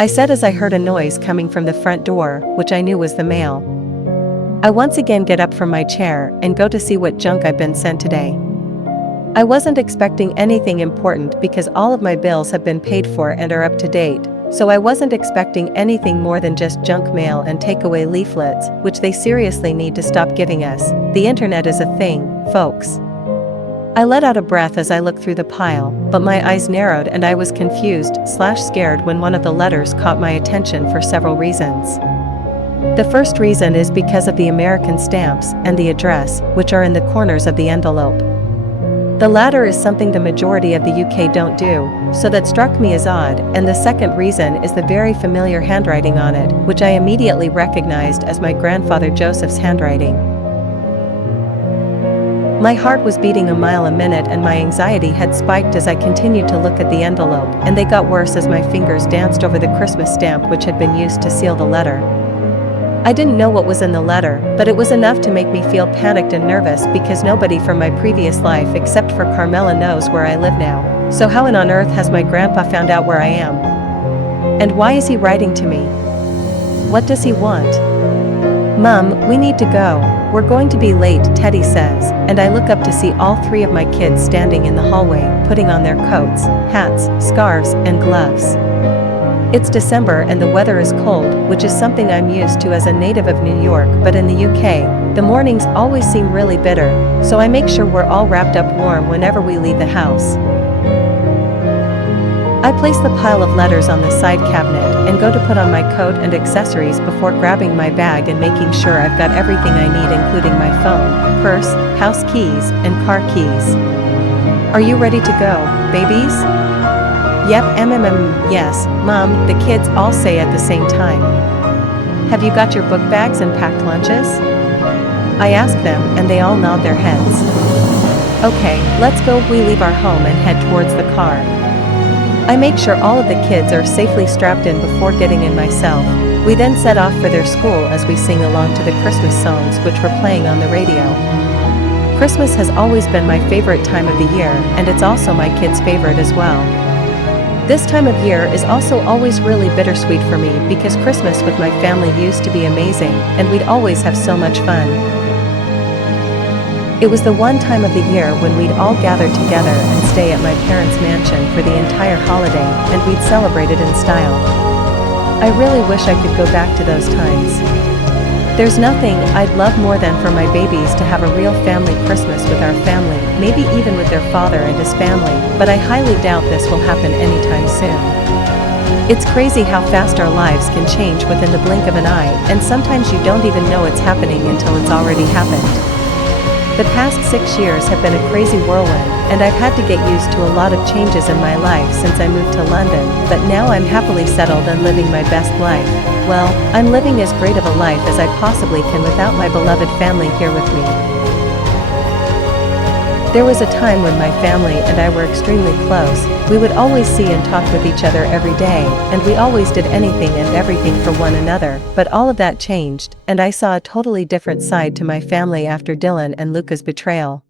I said as I heard a noise coming from the front door, which I knew was the mail. I once again get up from my chair and go to see what junk I've been sent today. I wasn't expecting anything important because all of my bills have been paid for and are up to date, so I wasn't expecting anything more than just junk mail and takeaway leaflets, which they seriously need to stop giving us. The internet is a thing, folks. I let out a breath as I looked through the pile, but my eyes narrowed and I was confused/scared when one of the letters caught my attention for several reasons. The first reason is because of the American stamps and the address, which are in the corners of the envelope. The latter is something the majority of the UK don't do, so that struck me as odd, and the second reason is the very familiar handwriting on it, which I immediately recognized as my grandfather Joseph's handwriting. My heart was beating a mile a minute and my anxiety had spiked as I continued to look at the envelope, and they got worse as my fingers danced over the Christmas stamp which had been used to seal the letter. I didn't know what was in the letter, but it was enough to make me feel panicked and nervous because nobody from my previous life except for Carmela knows where I live now. So how on earth has my grandpa found out where I am? And why is he writing to me? What does he want? Mum, we need to go. We're going to be late, Teddy says, and I look up to see all three of my kids standing in the hallway, putting on their coats, hats, scarves, and gloves. It's December and the weather is cold, which is something I'm used to as a native of New York, but in the UK, the mornings always seem really bitter, so I make sure we're all wrapped up warm whenever we leave the house. I place the pile of letters on the side cabinet and go to put on my coat and accessories before grabbing my bag and making sure I've got everything I need, including my phone, purse, house keys, and car keys. Are you ready to go, babies? Yep, yes, Mom, the kids all say at the same time. Have you got your book bags and packed lunches? I ask them and they all nod their heads. Okay, let's go. We leave our home and head towards the car. I make sure all of the kids are safely strapped in before getting in myself. We then set off for their school as we sing along to the Christmas songs which were playing on the radio. Christmas has always been my favorite time of the year, and it's also my kids' favorite as well. This time of year is also always really bittersweet for me because Christmas with my family used to be amazing, and we'd always have so much fun. It was the one time of the year when we'd all gather together and stay at my parents' mansion for the entire holiday, and we'd celebrate it in style. I really wish I could go back to those times. There's nothing I'd love more than for my babies to have a real family Christmas with our family, maybe even with their father and his family, but I highly doubt this will happen anytime soon. It's crazy how fast our lives can change within the blink of an eye, and sometimes you don't even know it's happening until it's already happened. The past 6 years have been a crazy whirlwind, and I've had to get used to a lot of changes in my life since I moved to London, but now I'm happily settled and living my best life. Well, I'm living as great of a life as I possibly can without my beloved family here with me. There was a time when my family and I were extremely close. We would always see and talk with each other every day, and we always did anything and everything for one another, but all of that changed, and I saw a totally different side to my family after Dylan and Luca's betrayal.